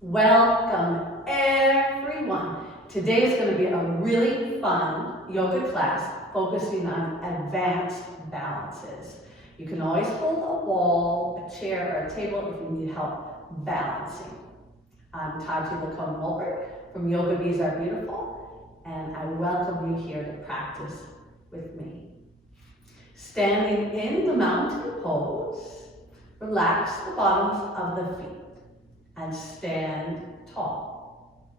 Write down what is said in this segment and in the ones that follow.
Welcome everyone. Today is going to be a really fun yoga class focusing on advanced balances. You can always hold a wall, a chair, or a table if you need help balancing. I'm Tahji LaComb-Wolpert from Yoga Bees Are Beautiful, and I welcome you here to practice with me. Standing in the mountain pose, relax the bottoms of the feet and stand tall.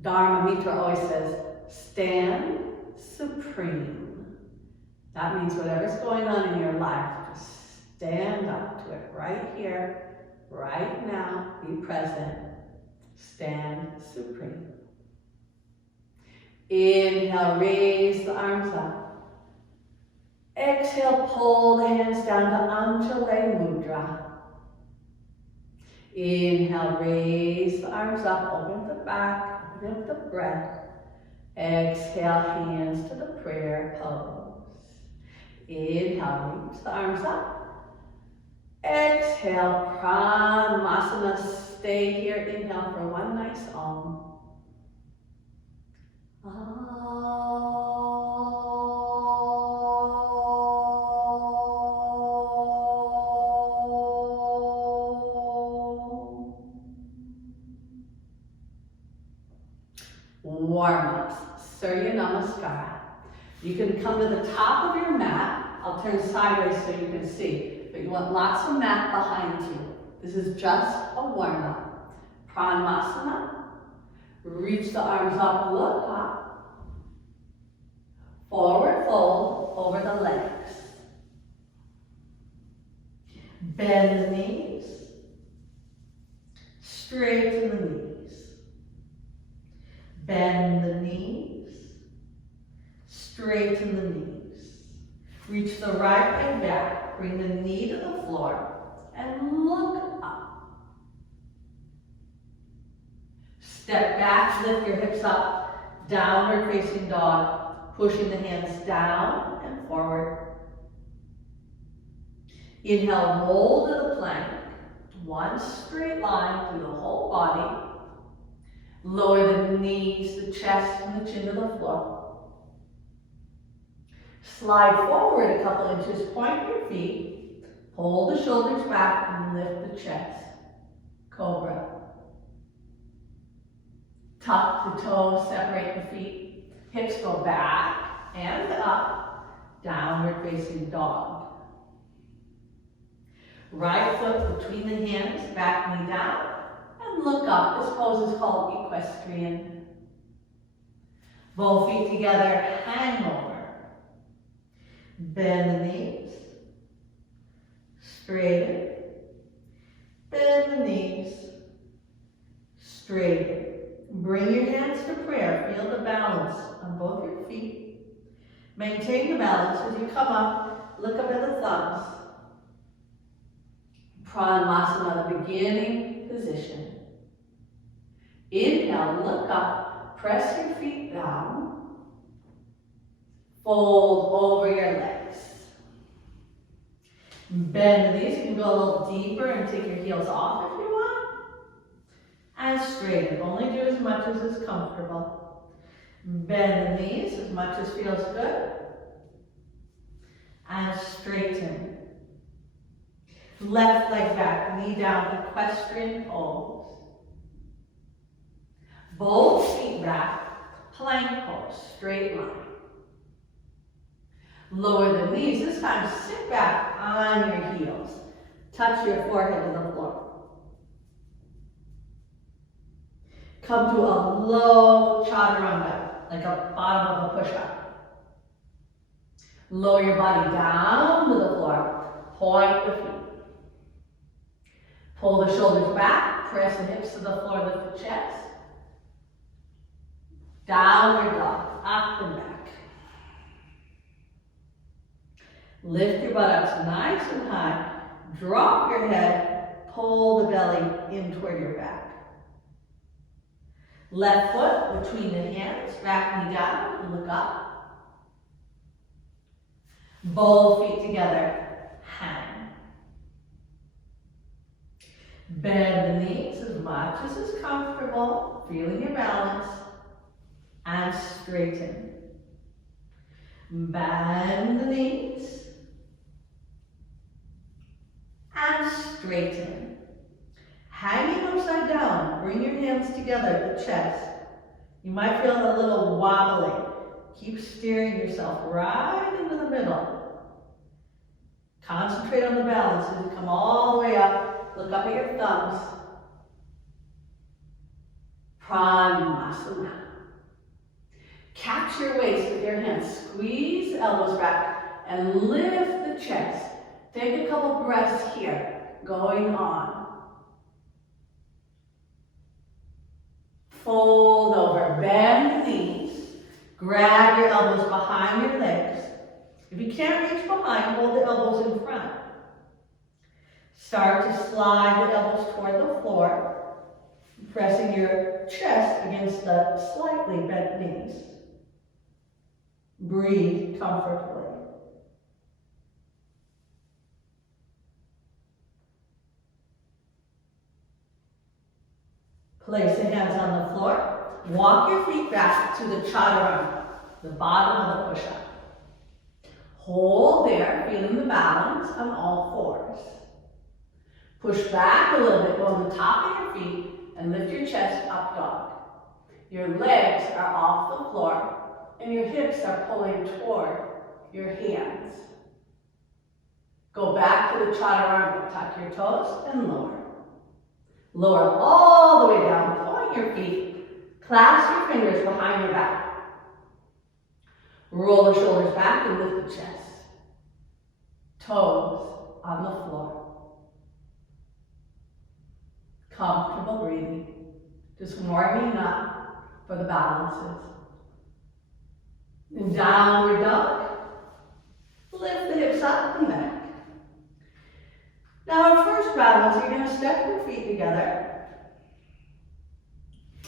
Dharma Mitra always says, stand supreme. That means whatever's going on in your life, just stand up to it right here, right now, be present, stand supreme. Inhale, raise the arms up. Exhale, pull the hands down to Untitled Mudra. Inhale, raise the arms up, open the back, open up the breath. Exhale, hands to the prayer pose. Inhale, reach the arms up. Exhale, Pranmasana, stay here. Inhale for one nice Om. Warm-ups, Surya Namaskar. You can come to the top of your mat. I'll turn sideways so you can see, but you want lots of mat behind you. This is just a warm-up. Pranmasana. Reach the arms up, look up. Forward fold over the legs. Bend the knees. Straighten the knees. Bend the knees. Straighten the knees. Reach the right leg back. Bring the knee to the floor and look up. Step back, lift your hips up, downward facing dog, pushing the hands down and forward. Inhale, roll to the plank, one straight line through the whole body. Lower the knees, the chest, and the chin to the floor. Slide forward a couple inches, point your feet, pull the shoulders back and lift the chest. Cobra. Tuck the toes, separate the feet. Hips go back and up, downward facing dog. Right foot between the hands, back knee down, and look up. This pose is called Equestrian. Both feet together, hang over. Bend the knees, straighten. Bend the knees, straighten. Bring your hands to prayer. Feel the balance on both your feet. Maintain the balance as you come up. Look up at the thumbs. Pranmasana, the beginning position. Inhale, look up. Press your feet down. Fold over your legs. Bend the knees. You can go a little deeper and take your heels off if you want. And straighten. Only do as much as is comfortable. Bend the knees as much as feels good. And straighten. Left leg back, knee down, equestrian pose. Both feet back, plank pose, straight line. Lower the knees. This time sit back on your heels. Touch your forehead to the floor. Come to a low chaturanga, like a bottom of a push-up. Lower your body down to the floor. Point the feet. Pull the shoulders back. Press the hips to the floor, lift the chest. Downward dog, up and back. Lift your buttocks nice and high. Drop your head. Pull the belly in toward your back. Left foot between the hands, back knee down, look up. Both feet together, hang. Bend the knees as much as is comfortable, feeling your balance, and straighten. Bend the knees and straighten. Hanging upside down, bring your hands together at the chest. You might feel a little wobbly. Keep steering yourself right into the middle. Concentrate on the balance as you come all the way up. Look up at your thumbs. Pranmasana. Catch your waist with your hands. Squeeze the elbows back and lift the chest. Take a couple breaths here. Going on. Fold over. Bend the knees. Grab your elbows behind your legs. If you can't reach behind, hold the elbows in front. Start to slide the elbows toward the floor, pressing your chest against the slightly bent knees. Breathe comfortably. Place the hands on the floor. Walk your feet back to the chaturanga, the bottom of the push-up. Hold there, feeling the balance on all fours. Push back a little bit, go on the top of your feet, and lift your chest up dog. Your legs are off the floor, and your hips are pulling toward your hands. Go back to the chaturanga, tuck your toes and lower. Lower all the way down, point your feet. Clasp your fingers behind your back. Roll the shoulders back and lift the chest. Toes on the floor. Comfortable breathing. Just warming up for the balances. And downward dog. Lift the hips up and back. Now our first balance, you're going to step your feet together.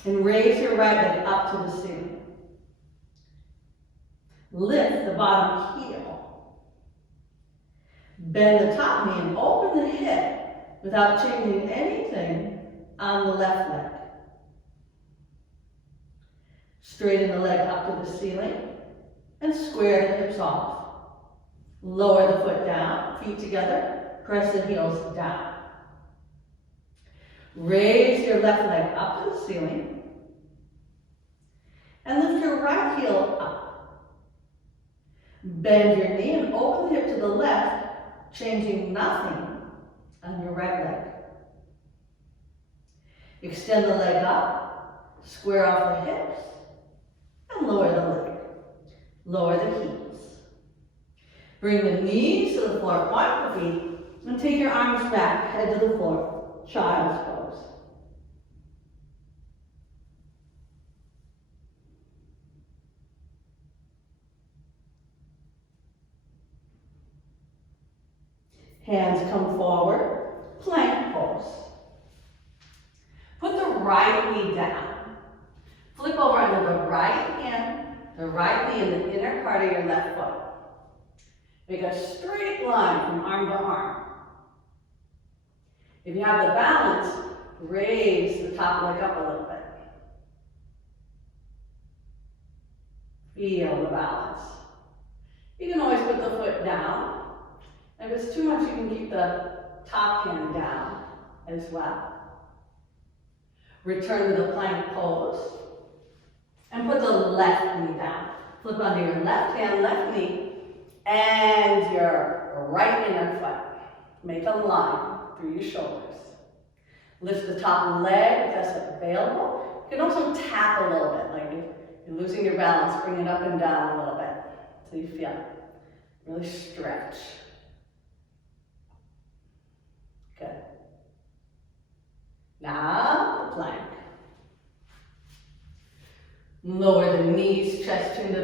And raise your right leg up to the ceiling. Lift the bottom heel. Bend the top knee and open the hip without changing anything on the left leg. Straighten the leg up to the ceiling and square the hips off. Lower the foot down, feet together, press the heels down. Raise your left leg up to the ceiling and lift your right heel up. Bend your knee and open the hip to the left, changing nothing on your right leg. Extend the leg up, square off the hips, and lower the leg. Lower the heels. Bring the knees to the floor, point the feet, and take your arms back, head to the floor, child's pose. Hands come forward, plank pose. Put the right knee down. Flip over under the right hand, the right knee in the inner part of your left foot. Make a straight line from arm to arm. If you have the balance, raise the top leg up a little bit. Feel the balance. You can always put the foot down. If it's too much, you can keep the top hand down as well. Return to the plank pose and put the left knee down. Flip under your left hand, left knee, and your right inner foot. Make a line through your shoulders. Lift the top leg if that's available. You can also tap a little bit, like if you're losing your balance, bring it up and down a little bit so you feel it. Really stretch. Good. Now, the plank. Lower the knees, chest chin to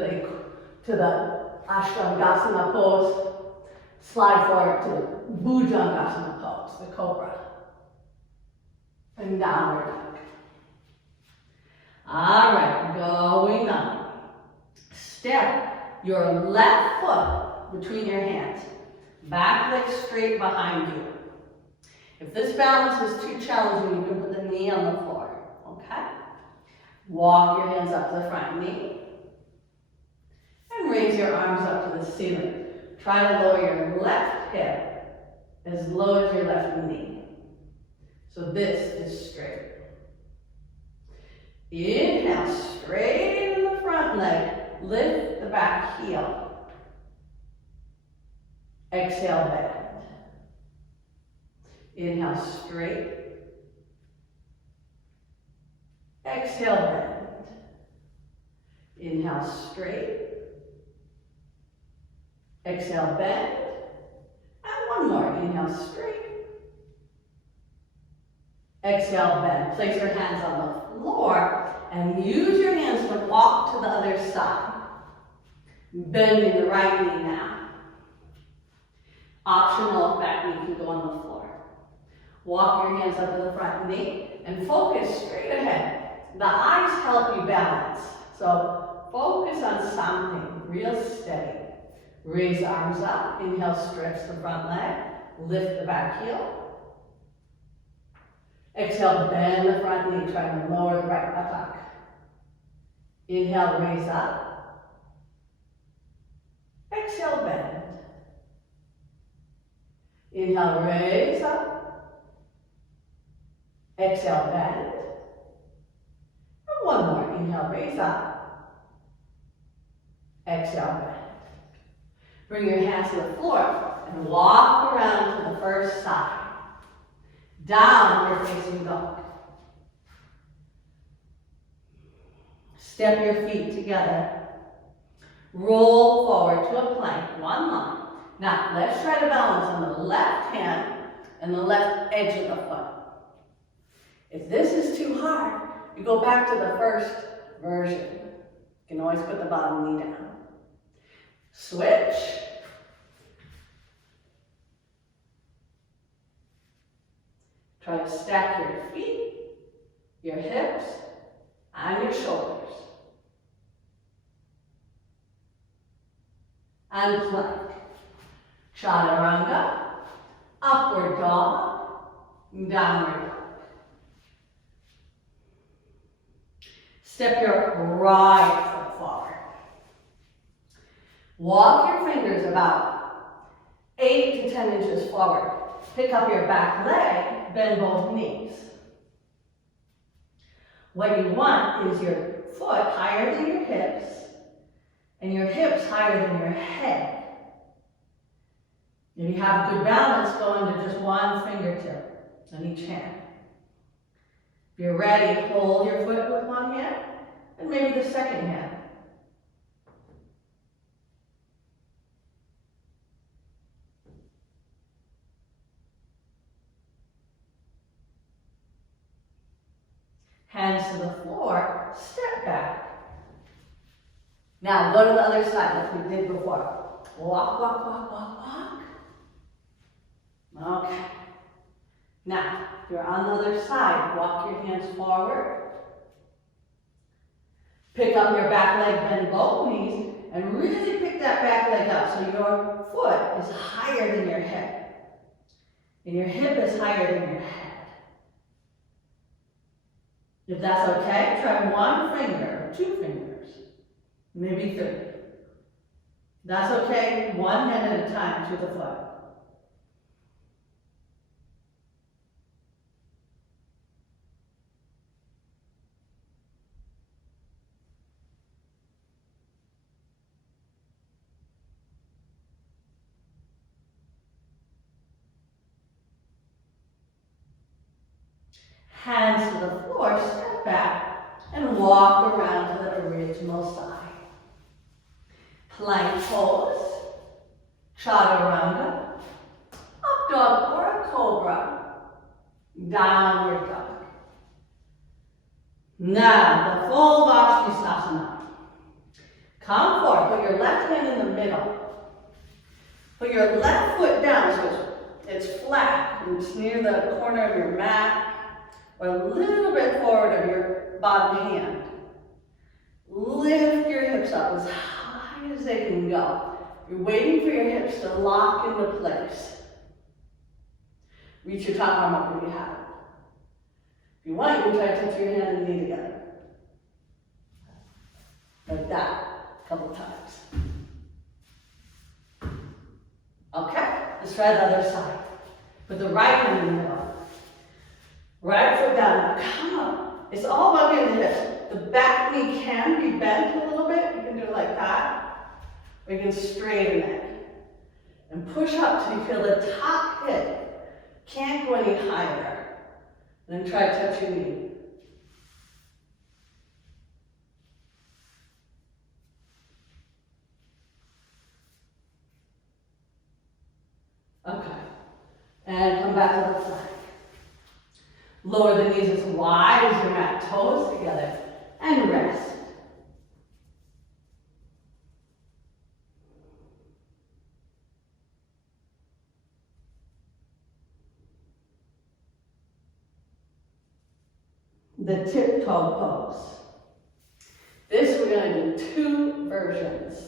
the Ashtangasana pose. Slide forward to Bhujangasana pose, the Cobra. And downward dog. All right, going on. Step your left foot between your hands. Back leg straight behind you. If this balance is too challenging, you can put the knee on the floor, okay? Walk your hands up to the front knee. And raise your arms up to the ceiling. Try to lower your left hip as low as your left knee. So this is straight. Inhale, straighten the front leg. Lift the back heel. Exhale, bend. Inhale, straight. Exhale, bend. Inhale, straight. Exhale, bend. And one more. Inhale, straight. Exhale, bend. Place your hands on the floor and use your hands to walk to the other side. Bending the right knee now. Optional if back knee can go on the floor. Walk your hands up to the front knee and focus straight ahead. The eyes help you balance. So focus on something real steady. Raise the arms up. Inhale, stretch the front leg. Lift the back heel. Exhale, bend the front knee, trying to lower the right buttock. Inhale, raise up. Exhale, bend. Inhale, raise up. Exhale, bend. And one more. Inhale, raise up. Exhale, bend. Bring your hands to the floor and walk around to the first side. Downward facing dog. Step your feet together. Roll forward to a plank, one line. Now, let's try to balance on the left hand and the left edge of the foot. If this is too hard, you go back to the first version. You can always put the bottom knee down. Switch. Try to stack your feet, your hips, and your shoulders. And plank. Chaturanga, upward dog, downward dog. Step your right foot forward. Walk your fingers about 8 to 10 inches forward. Pick up your back leg, bend both knees. What you want is your foot higher than your hips and your hips higher than your head. If you have good balance, go into just one fingertip on each hand. If you're ready, hold your foot with one hand and maybe the second hand. Hands to the floor, step back. Now go to the other side like we did before. Walk, walk, walk, walk, walk. Okay. Now, if you're on the other side, walk your hands forward. Pick up your back leg, bend both knees, and really pick that back leg up so your foot is higher than your hip. And your hip is higher than your head. If that's okay, try one finger or 2 fingers, maybe 3. That's okay, one hand at a time to the foot. Hands to the floor, step back, and walk around to the original side. Plank pose, chaturanga, up dog or a cobra, downward dog. Now, the full Vajrasana. Come forward, put your left hand in the middle. Put your left foot down so it's flat, and it's near the corner of your mat, or a little bit forward of your bottom hand. Lift your hips up as high as they can go. You're waiting for your hips to lock into place. Reach your top arm up if you have it. If you want, you can try to touch your hand and knee together. Like that, a couple times. Okay, let's try the other side. Put the right hand in the middle. Right foot down, now come up. It's all about getting the hips. The back knee can be bent a little bit. You can do it like that. Or you can straighten it. And push up till you feel the top hip. Can't go any higher. And then try to touch your knee. Okay. And come back to the plank. Lower the knees as wide as your mat, toes together, and rest. The tiptoe pose. This we're going to do 2 versions.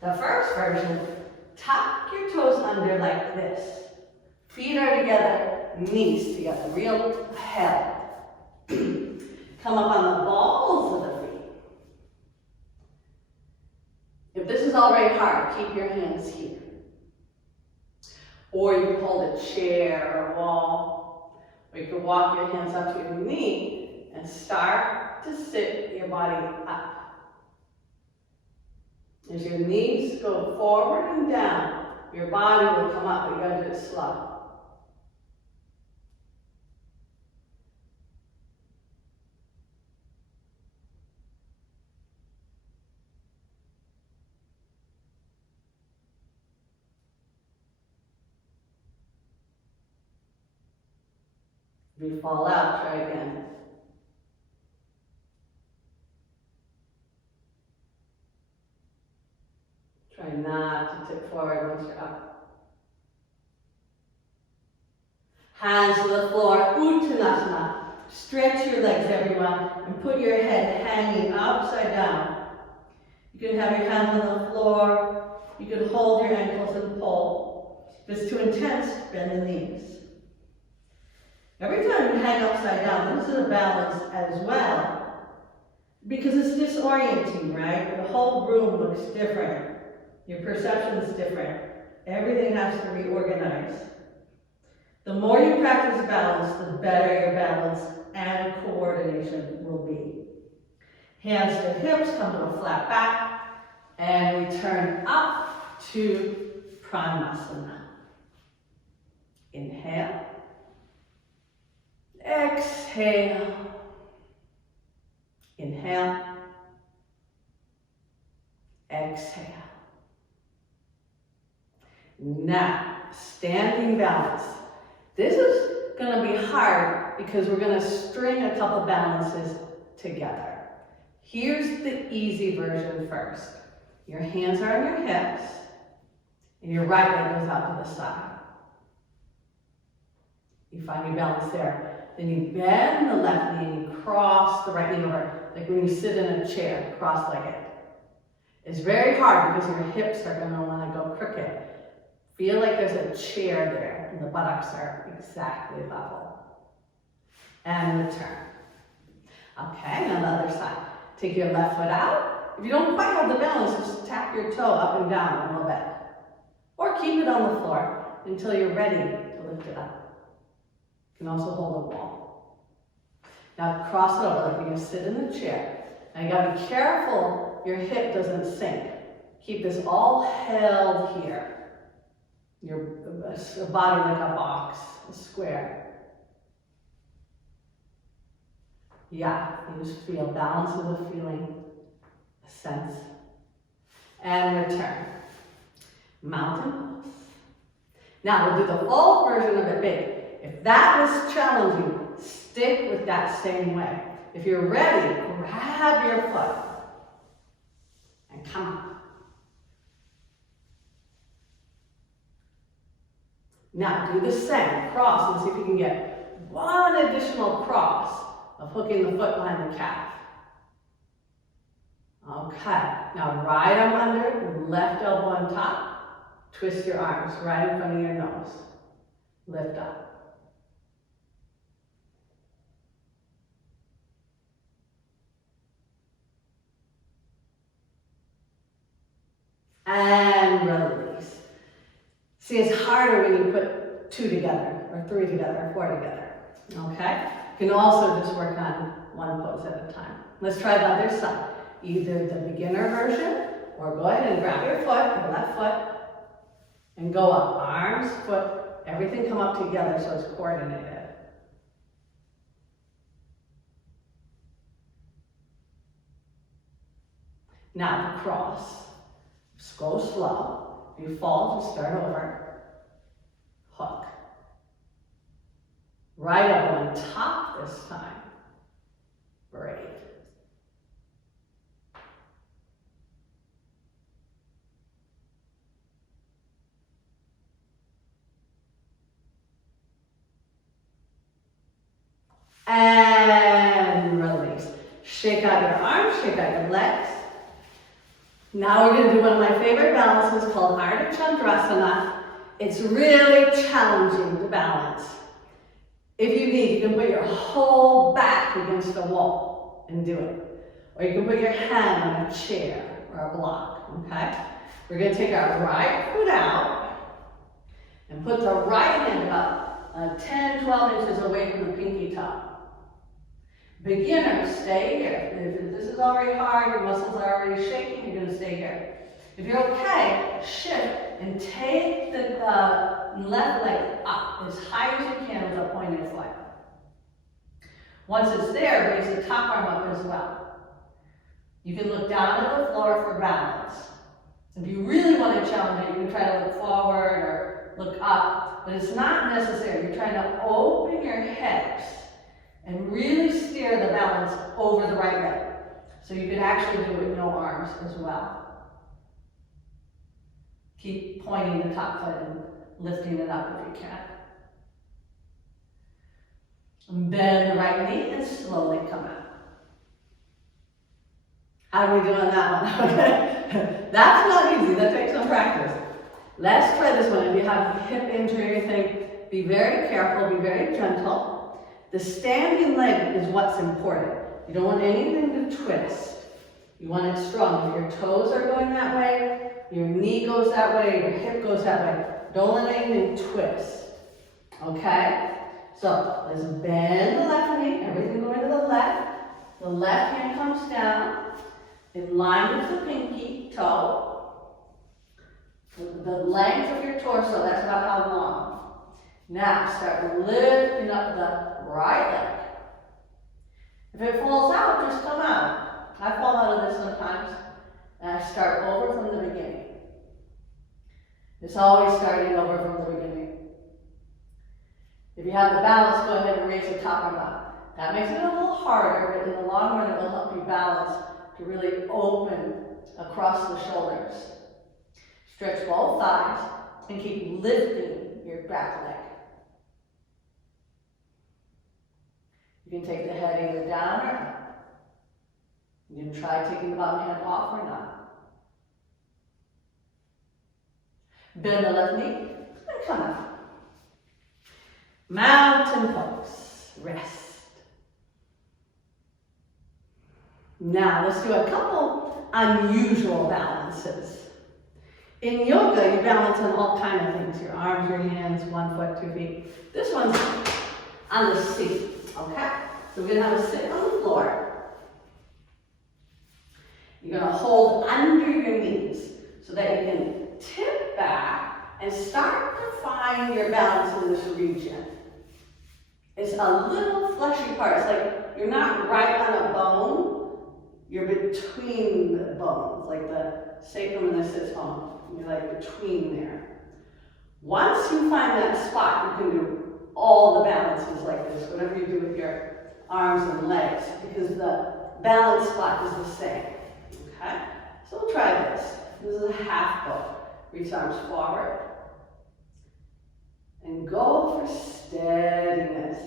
The first version, tuck your toes under like this. Feet are together, knees together, real held. Come up on the balls of the feet. If this is already hard, keep your hands here. Or you can hold a chair or a wall. Or you can walk your hands up to your knee and start to sit your body up. As your knees go forward and down, your body will come up, but you gotta do it slow. If you fall out, try again. Try not to tip forward once you're up. Hands to the floor, Uttanasana. Stretch your legs, everyone, and put your head hanging upside down. You can have your hands on the floor. You can hold your ankles and pull. If it's too intense, bend the knees. Every time you hang upside down, this is a balance as well. Because it's disorienting, right? The whole room looks different. Your perception is different. Everything has to reorganize. The more you practice balance, the better your balance and coordination will be. Hands to hips, come to a flat back, and return up to Pranasana. Inhale. Exhale. Inhale. Exhale. Now, standing balance. This is going to be hard because we're going to string a couple balances together. Here's the easy version first. Your hands are on your hips, and your right leg goes out to the side. You find your balance there. Then you bend the left knee and you cross the right knee over, like when you sit in a chair, cross-legged. It's very hard because your hips are going to want to go crooked. Feel like there's a chair there and the buttocks are exactly level. And return. Okay, now the other side. Take your left foot out. If you don't quite have the balance, just tap your toe up and down a little bit. Or keep it on the floor until you're ready to lift it up. You can also hold a wall. Now cross it over like you're going to sit in the chair. Now you got to be careful your hip doesn't sink. Keep this all held here. Your body like a box, a square. Yeah, you just feel balance is a feeling, a sense. And return. Mountain pose. Now we'll do the full version of it big. If that was challenging, stick with that same way. If you're ready, grab your foot and come up. Now do the same, cross, and see if you can get one additional cross of hooking the foot behind the calf. Okay, now right arm under, left elbow on top, twist your arms right in front of your nose. lift up. And release. See, it's harder when you put 2 together, or 3 together, or 4 together, okay? You can also just work on one pose at a time. Let's try the other side. Either the beginner version, or go ahead and grab your foot, your left foot, and go up. Arms, foot, everything come up together so it's coordinated. Now the cross. Just go slow. If you fall, just start over. Hook. Right up on top this time. Braid. And release. Shake out your arms, shake out your legs. Now we're going to do one of my favorite balances called Ardha Chandrasana. It's really challenging to balance. If you need, you can put your whole back against the wall and do it. Or you can put your hand on a chair or a block, okay? We're going to take our right foot out and put the right hand about 10, 12 inches away from the pinky toe. Beginner, stay here. If this is already hard, your muscles are already shaking, you're going to stay here. If you're okay, shift and take the left leg up as high as you can with a pointed foot. Once it's there, raise the top arm up as well. You can look down at the floor for balance. If you really want to challenge it, you can try to look forward or look up, but it's not necessary. You're trying to open your hips and really steer the balance over the right leg. So you could actually do it with no arms as well. Keep pointing the top foot and lifting it up if you can. And bend the right knee and slowly come out. How do we do on that one? Okay. That's not easy, that takes some practice. Let's try this one. If you have a hip injury or anything, be very careful, be very gentle. The standing leg is what's important. You don't want anything to twist. You want it strong. If your toes are going that way, your knee goes that way, your hip goes that way. Don't let anything twist. Okay? So let's bend the left knee, everything going to the left. The left hand comes down in line with the pinky toe. The length of your torso, that's about how long. Now start lifting up the right leg. If it falls out, just come out. I fall out of this sometimes, and I start over from the beginning. It's always starting over from the beginning. If you have the balance, go ahead and raise the top arm up. That makes it a little harder, but in the long run, it will help you balance to really open across the shoulders. Stretch both thighs and keep lifting your back leg. You can take the head either down or up. You can try taking the bottom hand off or not. Bend the left knee and come out. Mountain pose. Rest. Now let's do a couple unusual balances. In yoga, you balance on all kinds of things. Your arms, your hands, 1 foot, 2 feet. This one's on the seat. Okay, so we're going to have a sit on the floor. You're going to hold under your knees so that you can tip back and start to find your balance in this region. It's a little fleshy part. It's like you're not right on a bone, you're between the bones, like the sacrum and the sits bone. You're like between there. Once you find that spot, you can do all the balances like this, whatever you do with your arms and legs, because the balance spot is the same. Okay? So we'll try this. This is a half boat. Reach arms forward. And go for steadiness.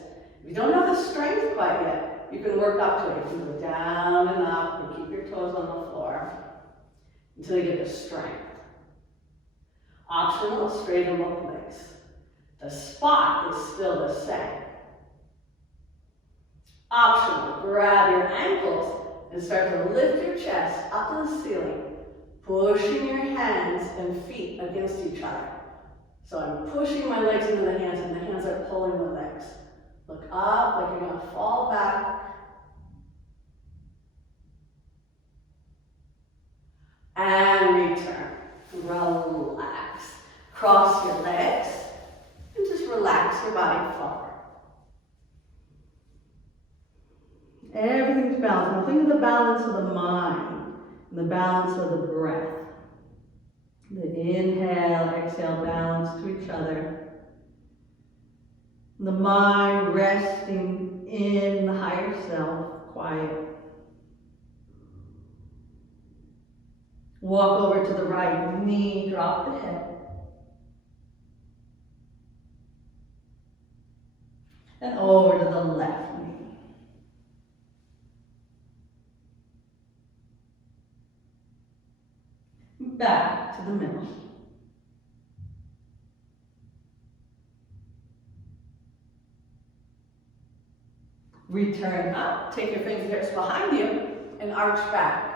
If you don't have the strength quite yet, you can work up to it. You can go down and up and keep your toes on the floor until you get the strength. Optional, straighten both legs. The spot is still the same. Optional, grab your ankles and start to lift your chest up to the ceiling, pushing your hands and feet against each other. So I'm pushing my legs into the hands and the hands are pulling the legs. Look up like you're going to fall back. And return. Relax. Cross your legs and just relax your body forward. Everything's balanced. Now think of the balance of the mind and the balance of the breath. The inhale, exhale, balance to each other. The mind resting in the higher self, quiet. Walk over to the right knee, drop the head. And over to the left knee. Back to the middle. Return up, take your fingertips behind you and arch back.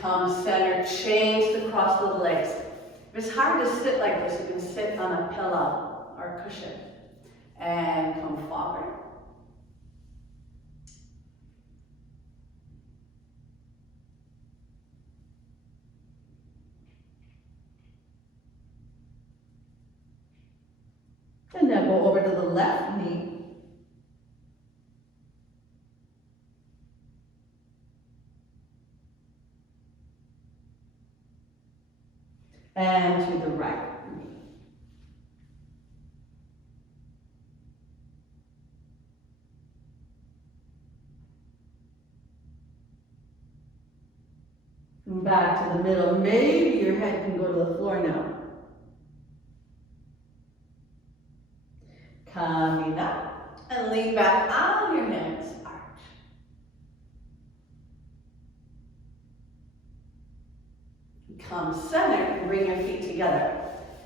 Come center, change the cross of the legs. If it's hard to sit like this, you can sit on a pillow or a cushion. And come forward. And then go over to the left knee. And to the right knee. And back to the middle. Maybe your head can go to the floor now. Coming up and lean back on your hands, arch. Come center and bring your feet together.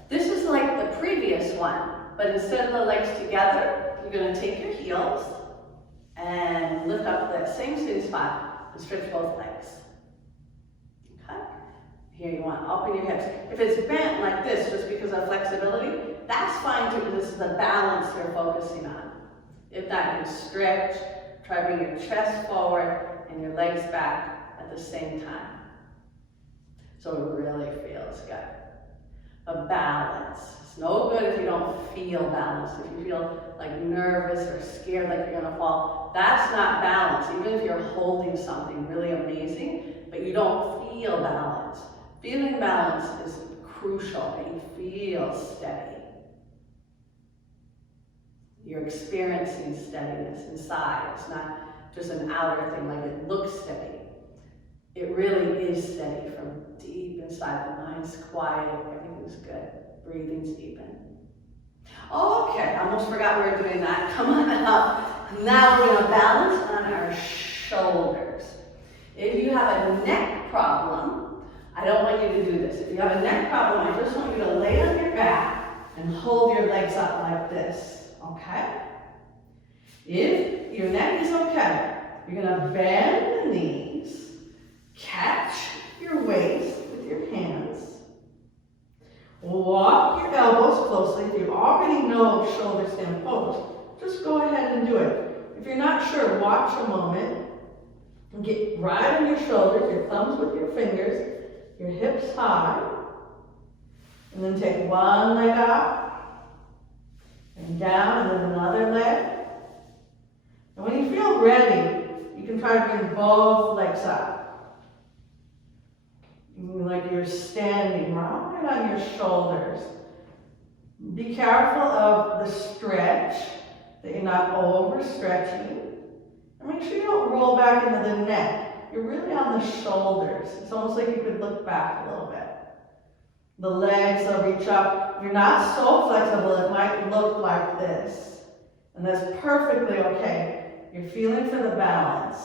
This is like the previous one, but instead of the legs together, you're going to take your heels and lift up to that same sitting spot and stretch both legs. Okay? Here you want to open your hips. If it's bent like this just because of flexibility, that's fine too, because this is the balance you're focusing on. If not, you can stretch, try to bring your chest forward and your legs back at the same time. So it really feels good. A balance. It's no good if you don't feel balanced. If you feel like nervous or scared like you're gonna fall, that's not balance. Even if you're holding something really amazing, but you don't feel balance. Feeling balance is crucial, that you feel steady. You're experiencing steadiness inside. It's not just an outer thing, like it looks steady. It really is steady from deep inside. The mind's quiet, everything's good. Breathing's deepen. Okay, I almost forgot we were doing that. Come on up. Now we're gonna balance on our shoulders. If you have a neck problem, I don't want you to do this. If you have a neck problem, I just want you to lay on your back and hold your legs up like this. Okay? If your neck is okay, you're gonna bend the knees, catch your waist with your hands, walk your elbows closely. If you already know shoulder stand pose, just go ahead and do it. If you're not sure, watch a moment and get right on your shoulders, your thumbs with your fingers, your hips high, and then take one leg up, and down, and then another leg. And when you feel ready, you can try to bring both legs up. Like you're standing right on your shoulders. Be careful of the stretch, that you're not overstretching. And make sure you don't roll back into the neck. You're really on the shoulders. It's almost like you could look back a little bit. The legs will reach up. You're not so flexible, it might look like this. And that's perfectly okay. You're feeling for the balance.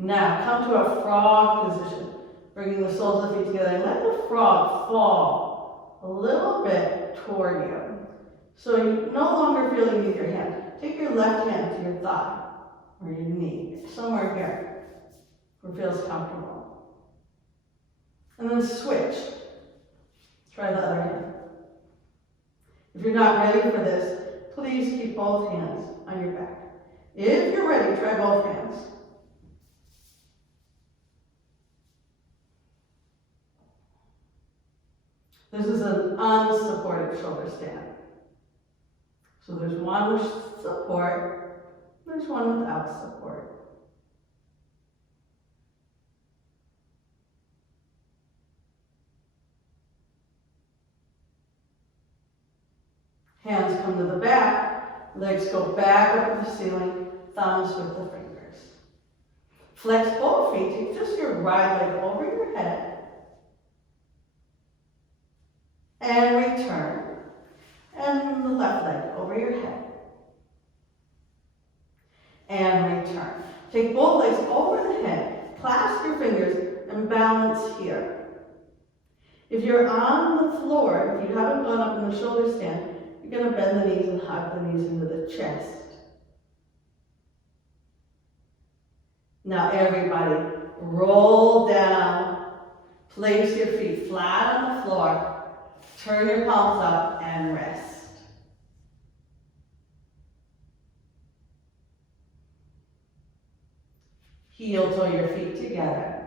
Now, come to a frog position, bringing the soles of the feet together, and let the frog fall a little bit toward you. So you no longer feel you need your hand. Take your left hand to your thigh or your knee, somewhere here where it feels comfortable. And then switch. Try the other hand. If you're not ready for this, please keep both hands on your back. If you're ready, try both hands. This is an unsupported shoulder stand. So there's one with support, there's one without support. Hands come to the back, legs go back up to the ceiling, thumbs with the fingers. Flex both feet, take just your right leg over your head, and return. And the left leg over your head. And return. Take both legs over the head, clasp your fingers, and balance here. If you're on the floor, if you haven't gone up in the shoulder stand, you're going to bend the knees and hug the knees into the chest. Now everybody, roll down, place your feet flat on the floor, turn your palms up and rest. Heel toe your feet together.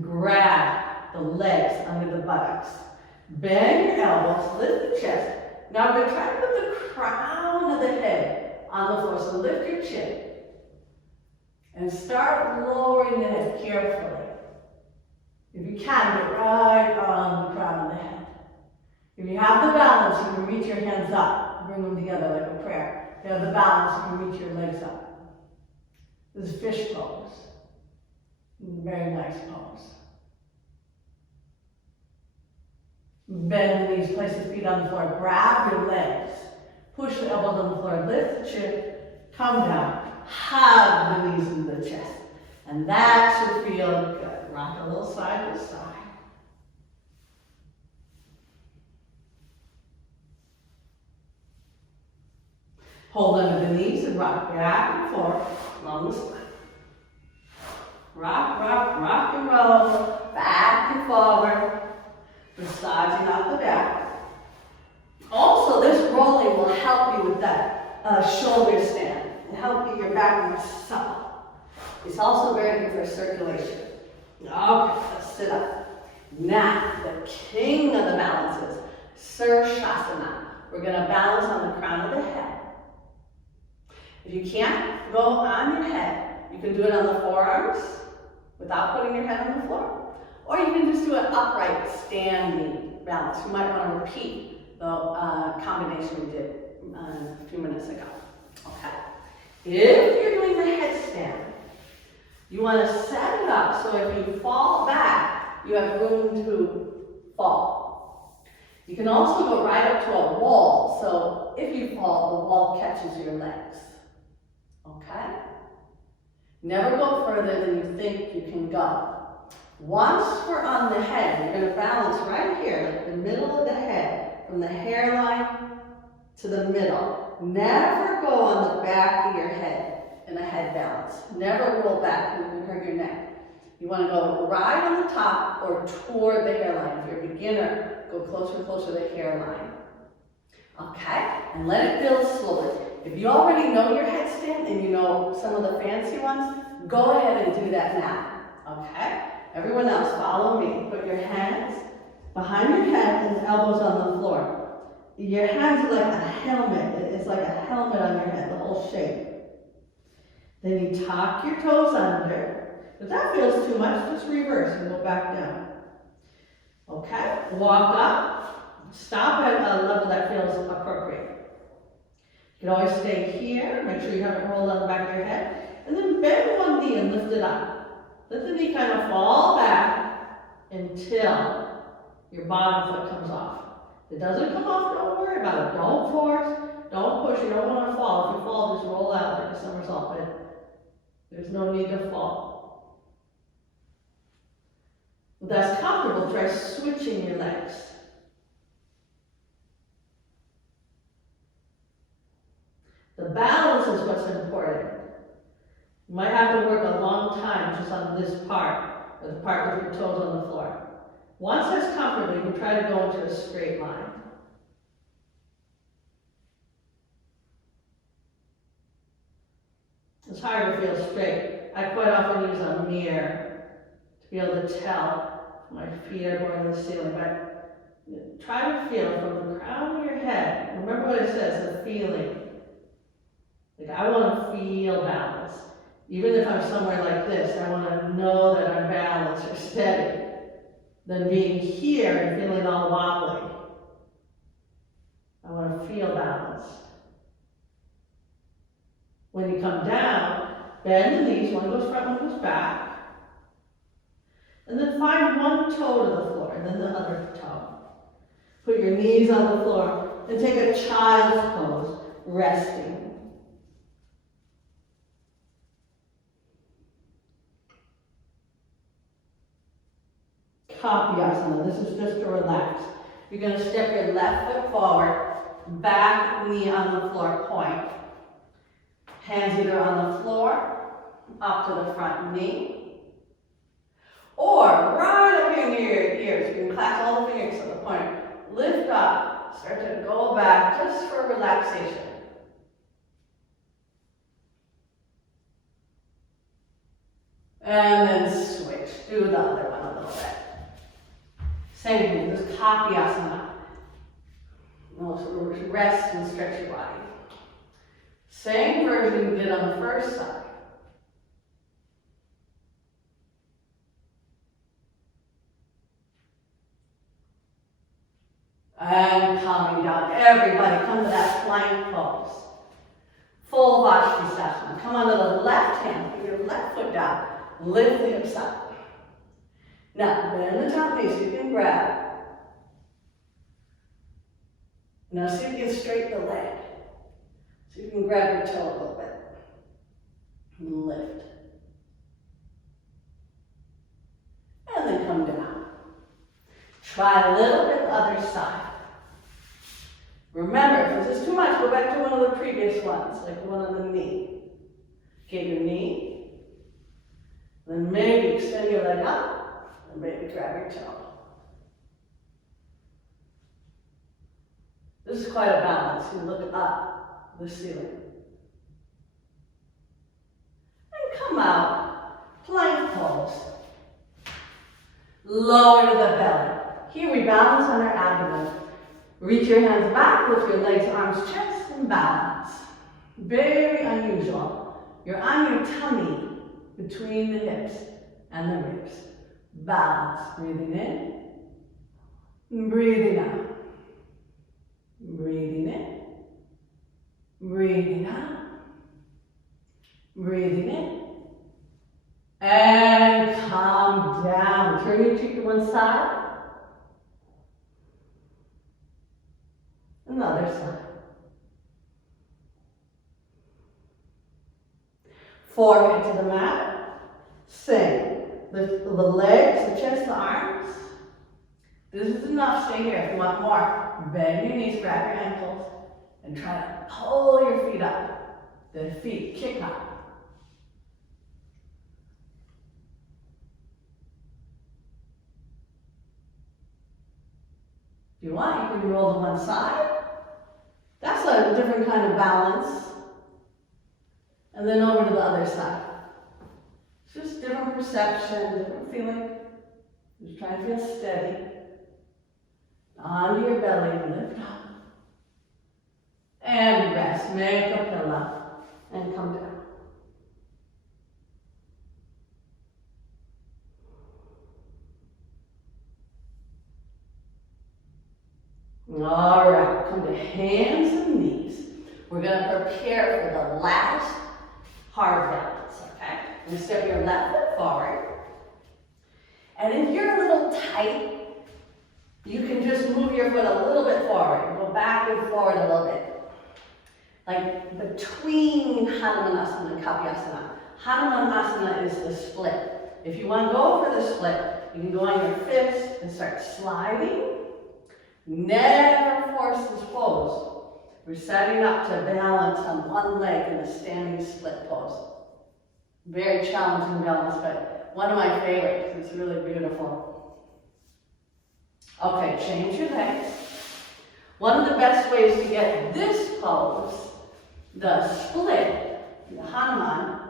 Grab the legs under the buttocks. Bend your elbows, lift the chest. Now we're going to try to put the crown of the head on the floor. So lift your chin. And start lowering the head carefully. If you can, get right on the crown of the head. If you have the balance, you can reach your hands up, bring them together like a prayer. If you have the balance, you can reach your legs up. This is fish pose. Very nice pose. Bend the knees, place the feet on the floor, grab your legs, push the elbows on the floor, lift the chin, come down, hug the knees into the chest. And that should feel good. Rock a little side to side. Hold under the knees and rock back and forth along the spine. Rock, rock, rock and roll, back and forward, massaging out the back. Also, this rolling will help you with that shoulder stand and help get your back more supple. It's also very good for circulation. Okay, let's sit up. Now, the king of the balances, Sirsasana. We're going to balance on the crown of the head. If you can't go on your head, you can do it on the forearms without putting your head on the floor. Or you can just do an upright standing balance. You might want to repeat the combination we did a few minutes ago. Okay. If you're doing the headstand, you want to set it up so if you fall back, you have room to fall. You can also go right up to a wall, so if you fall, the wall catches your legs. Okay? Never go further than you think you can go. Once we're on the head, you're going to balance right here, like the middle of the head, from the hairline to the middle. Never go on the back of your head in a head balance. Never roll back, you can hurt your neck. You want to go right on the top or toward the hairline. If you're a beginner, go closer and closer to the hairline. Okay? And let it build slowly. If you already know your headstand and you know some of the fancy ones, go ahead and do that now. Okay? Everyone else, follow me. Put your hands behind your head and the elbows on the floor. Your hands are like a helmet. It's like a helmet on your head, the whole shape. Then you tuck your toes under. If that feels too much, just reverse and go back down. Okay? Walk up. Stop at a level that feels appropriate. You can always stay here. Make sure you haven't rolled on the back of your head. And then bend one knee and lift it up. Let the knee kind of fall back until your bottom foot comes off. If it doesn't come off, don't worry about it. Don't force, don't push, you don't want to fall. If you fall, just roll out like a somersault, but there's no need to fall. If that's comfortable, try switching your legs. The balance is what's important. You might have to work a long time just on this part, or the part with your toes on the floor. Once that's comfortable, you can try to go into a straight line. It's hard to feel straight. I quite often use a mirror to be able to tell if my feet are going to the ceiling, but try to feel from the crown of your head. Remember what it says, the feeling. Like, I want to feel balance. Even if I'm somewhere like this, I want to know that I'm balanced or steady, than being here and feeling all wobbly. I want to feel balanced. When you come down, bend the knees, one goes front, one goes back. And then find one toe to the floor, and then the other toe. Put your knees on the floor, and take a child's pose, resting. Kapiasana, this is just to relax. You're going to step your left foot forward, back knee on the floor, point. Hands either on the floor, up to the front knee, or right up here near your ears. You can clasp all the fingers to the point. Lift up, start to go back just for relaxation. And then switch. Do the other one a little bit. Same thing, this is Kapiasana. Rest and stretch your body. Same version you did on the first side. And calming down. Everybody come to that plank pose. Full Vajrasana. Come onto the left hand, put your left foot down. Lift the hips up. Now, bend the top knee so you can grab. Now see if you can straighten the leg. So you can grab your toe a little bit. And lift. And then come down. Try a little bit the other side. Remember, if this is too much, go back to one of the previous ones, like the one on the knee. Get your knee. Then maybe extend your leg up, and maybe grab your toe. This is quite a balance. You look up the ceiling. And come out, plank pose. Lower to the belly. Here we balance on our abdomen. Reach your hands back, lift your legs, arms, chest, and balance. Very unusual. You're on your tummy between the hips and the ribs. Balance. Breathing in, breathing out. Breathing in, breathing out. Breathing in. And calm down. Turn your cheek to one side. Another side. Forehead to the mat. Same. Lift the legs, the chest, the arms. This is enough. Stay here. If you want more, bend your knees, grab your ankles, and try to pull your feet up. The feet kick up. If you want, you can roll to one side. That's a different kind of balance. And then over to the other side. It's just different perception, different feeling. Just try to feel steady. Onto your belly, lift up. And rest. Make a pillow. And come down. All right, come to hands and knees. We're going to prepare for the last hard balance, okay? You step your left foot forward. And if you're a little tight, you can just move your foot a little bit forward. Go back and forward a little bit. Like between Hanumanasana and Kapiasana. Hanumanasana is the split. If you want to go for the split, You can go on your fists and start sliding. Never force this pose. We're setting up to balance on one leg in a standing split pose. Very challenging balance, but one of my favorites. It's really beautiful. Okay, change your legs. One of the best ways to get this pose, the split, the Hanuman,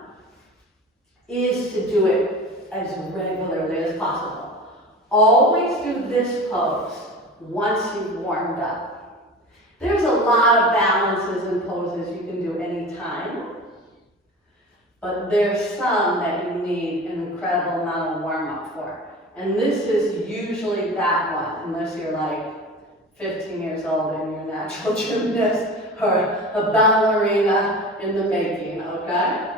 is to do it as regularly as possible. Always do this pose once you've warmed up. There's a lot of balances and poses you can do anytime, but there's some that you need an incredible amount of warm-up for. And this is usually that one, unless you're like 15 years old and you're a natural gymnast or a ballerina in the making, okay?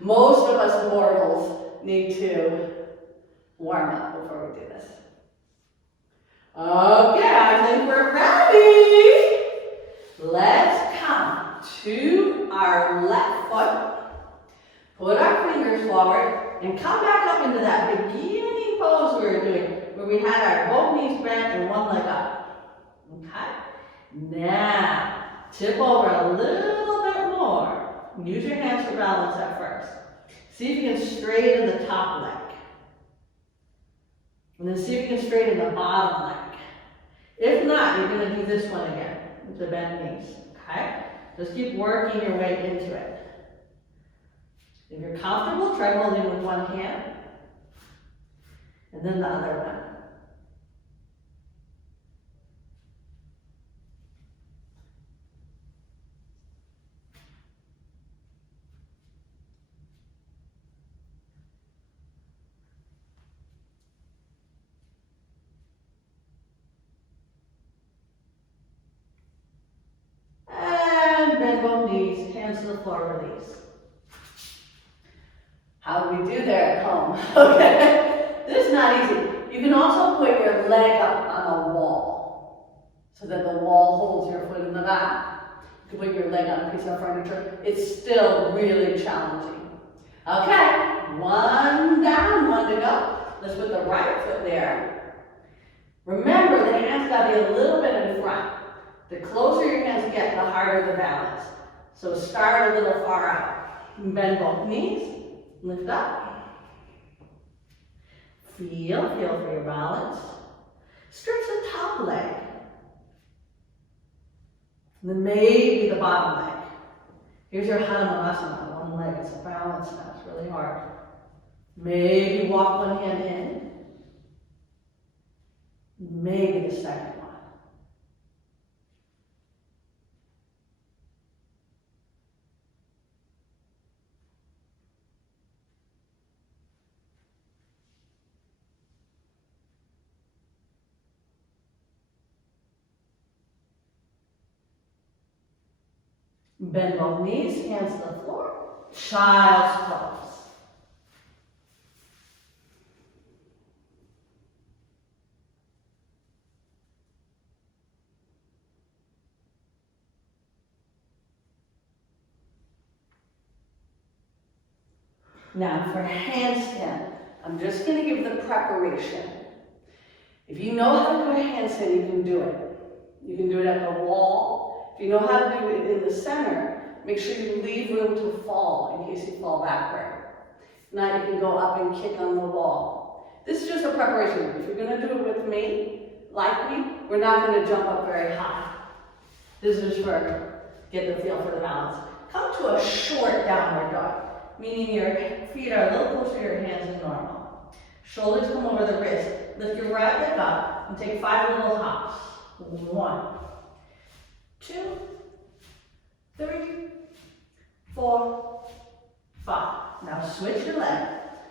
Most of us mortals need to warm up before we do this. Okay, I think we're ready. Let's come to our left foot. Put our fingers forward and come back up into that beginning pose we were doing, where we had our both knees bent and one leg up. Okay? Now, tip over a little bit more. Use your hands for balance at first. See if you can straighten the top leg. And then see if you can straighten the bottom leg. If not, you're going to do this one again with the bent knees. Okay? Just keep working your way into it. If you're comfortable, try holding with one hand. And then the other one. And bend both knees, hands to the floor, release. How do we do there at home? Okay, this is not easy. You can also put your leg up on a wall so that the wall holds your foot in the back. You can put your leg on a piece of furniture. It's still really challenging. Okay, one down, one to go. Let's put the right foot there. Remember, the hands got to be a little bit in front. The closer your hands get, the harder the balance. So start a little far out. Bend both knees. Lift up. Feel for your balance. Stretch the top leg. And then maybe the bottom leg. Here's your Hanumanasana, one leg. It's a balance now, it's really hard. Maybe walk one hand in. Maybe the second one. Bend both knees, hands to the floor. Child's pose. Now for handstand, I'm just going to give the preparation. If you know how to do a handstand, you can do it. You can do it at the wall. If you know how to do it in the center, make sure you leave room to fall in case you fall backward. Now you can go up and kick on the wall. This is just a preparation. If you're going to do it with me, like me, we're not going to jump up very high. This is for get the feel for the balance. Come to a short downward dog, meaning your feet are a little closer to your hands than normal. Shoulders come over the wrist. Lift your right leg up and take 5 little hops. 1, 2, 3, 4, 5. Now switch your leg.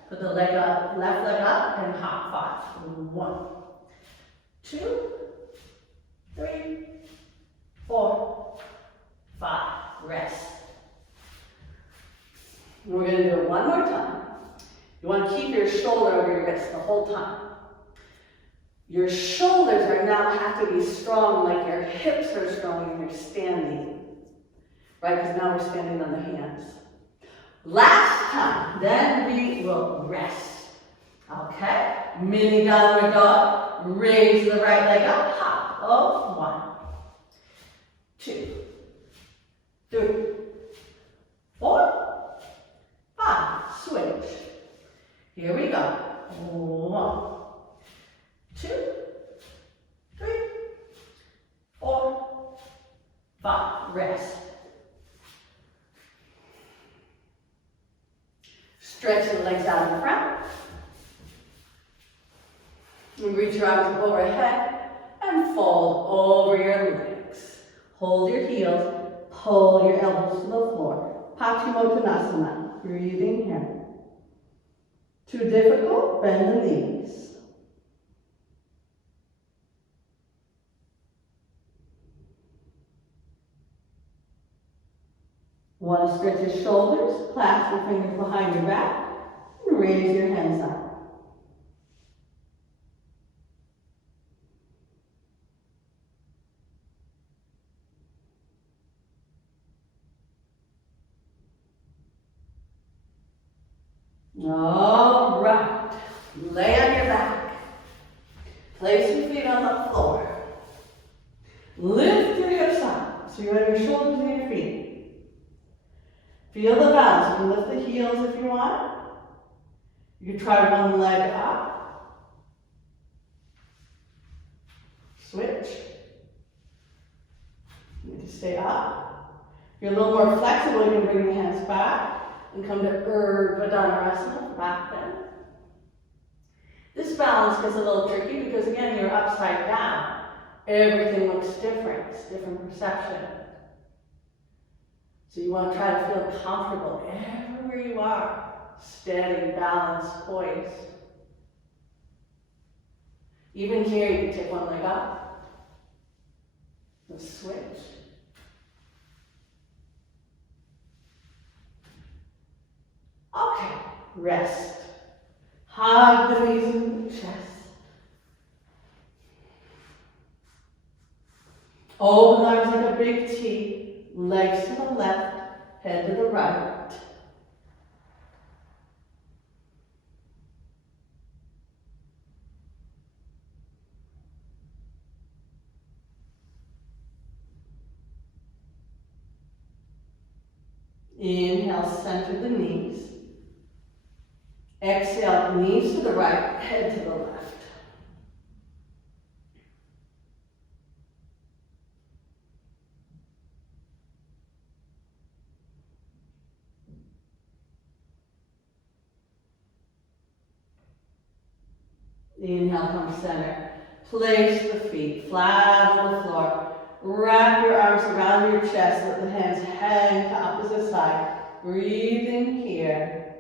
Put the leg up, left leg up, and hop 5. 1, 2, 3, 4, 5. Rest. We're going to do it one more time. You want to keep your shoulder over your wrist the whole time. Your shoulders are now have to be strong, like your hips are strong when you're standing. Right? Because now we're standing on the hands. Last time, then we will rest. Okay? Mini downward dog. Raise the right leg up. Hop. Oh, 1, 2, 3, 4, 5. Switch. Here we go. 1, 2, 3, 4, 5. Rest. Stretch the legs out in front. And reach your arms overhead and fold over your legs. Hold your heels, pull your elbows to the floor. Paschimottanasana. Breathing here. Too difficult? Bend the knees. Want to stretch your shoulders, clasp your fingers behind your back, and raise your hands up. All right, lay on your back. Place your feet on the floor. Lift your hips up so you're on your shoulders and your feet. Feel the balance. You can lift the heels if you want. You can try one leg up. Switch. You need to stay up. If you're a little more flexible, you can bring your hands back and come to Urdhva Dhanurasana, back bend. This balance gets a little tricky because again, you're upside down. Everything looks different. It's different perception. So you want to try to feel comfortable everywhere you are. Steady, balanced, poised. Even here, you can take one leg up and switch. Okay, rest. Hug the knees and the chest. Open the arms like a big T. Legs to the left, head to the right. Inhale, center the knees. Exhale, knees to the right, head to the left. Inhale, come center. Place the feet flat on the floor. Wrap your arms around your chest. Let the hands hang to opposite side. Breathing here.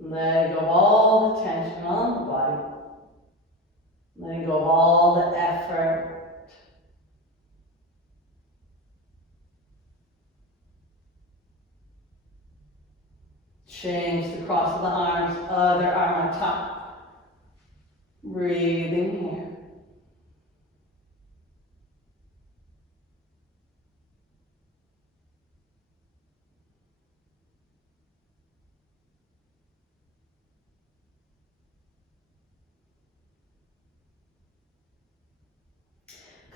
Letting go of all the tension on the body. Letting go of all the effort. Change the cross of the arms, other arm on top. Breathing here.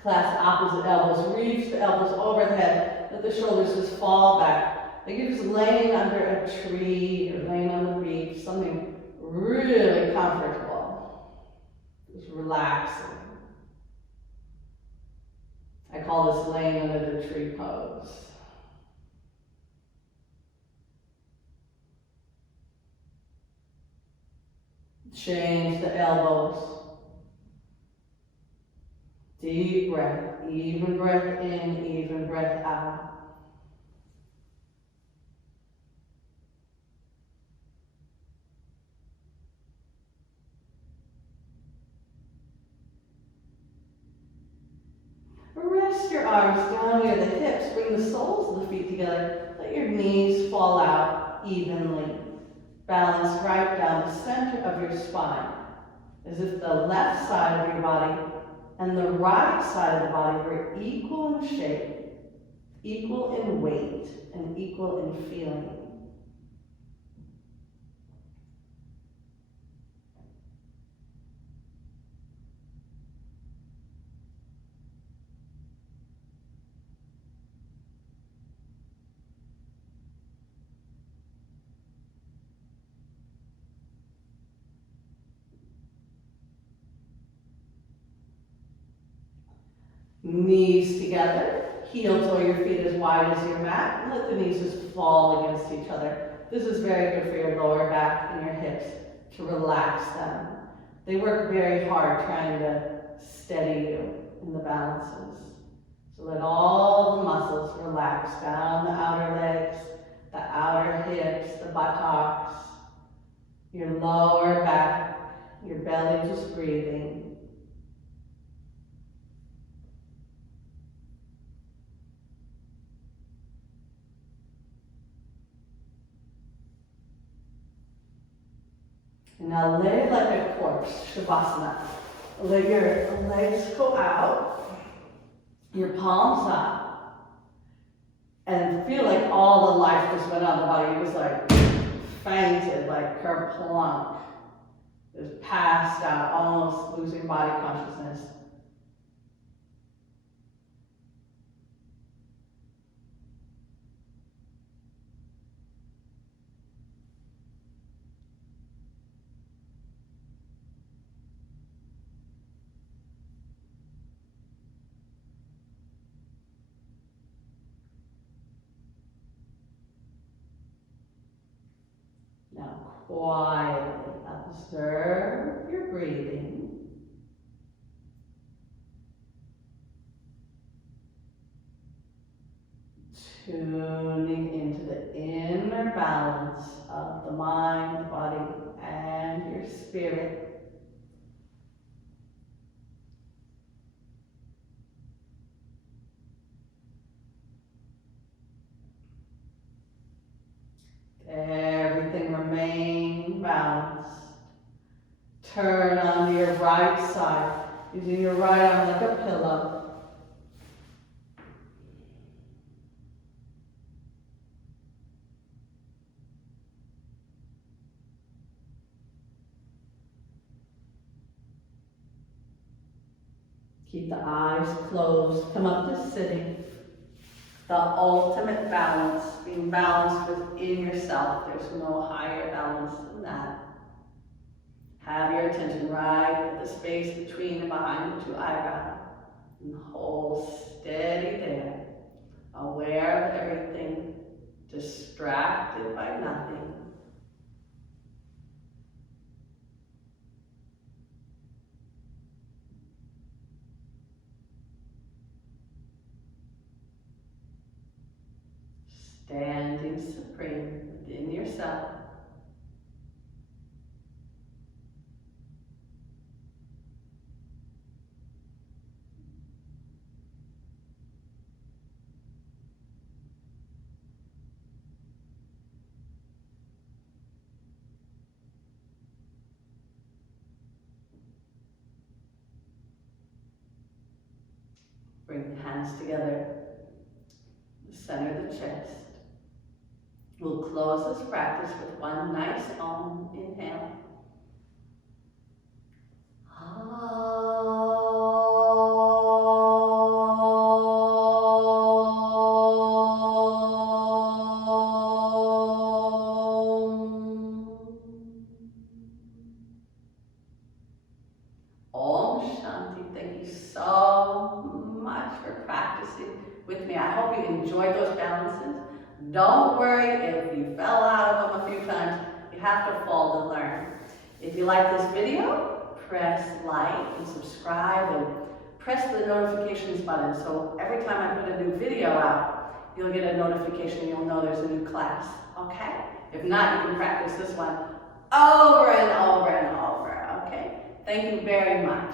Clasp opposite elbows, reach the elbows over the head, let the shoulders just fall back. Like you're just laying under a tree or laying on the beach, something really comfortable. Just relaxing. I call this laying under the tree pose. Change the elbows. Deep breath, even breath in, even breath out. Rest your arms down near the hips, bring the soles of the feet together, let your knees fall out evenly. Balance right down the center of your spine, as if the left side of your body and the right side of the body were equal in shape, equal in weight, and equal in feeling. Knees together, heel toe your feet as wide as your mat. Let the knees just fall against each other. This is very good for your lower back and your hips to relax them. They work very hard trying to steady you in the balances. So let all the muscles relax down the outer legs, the outer hips, the buttocks, your lower back, your belly just breathing. And now lay like a corpse, Shavasana. Let your legs go out, your palms up, and feel like all the life just went out of the body. You just like fainted, like kerplunk. Just passed out, almost losing body consciousness. Now quietly observe your breathing. Tuning into the inner balance of the mind, the body, and your spirit. Everything remain balanced. Turn on your right side, using your right arm like a pillow. Keep the eyes closed. Come up to sitting. The ultimate balance, being balanced within yourself. There's no higher balance than that. Have your attention right at the space between and behind the two eyebrows. And hold steady there. Aware of everything. Distracted by nothing. Standing supreme within yourself. Bring the hands together, the center of the chest. We'll close this practice with one nice Om inhale. Om Shanti. Thank you so much for practicing with me. I hope you enjoyed those balances. Don't worry if you fell out of them a few times. You have to fall to learn. If you like this video, press like and subscribe and press the notifications button so every time I put a new video out, you'll get a notification. You'll know there's a new class, okay? If not, you can practice this one over and over and over, okay? Thank you very much.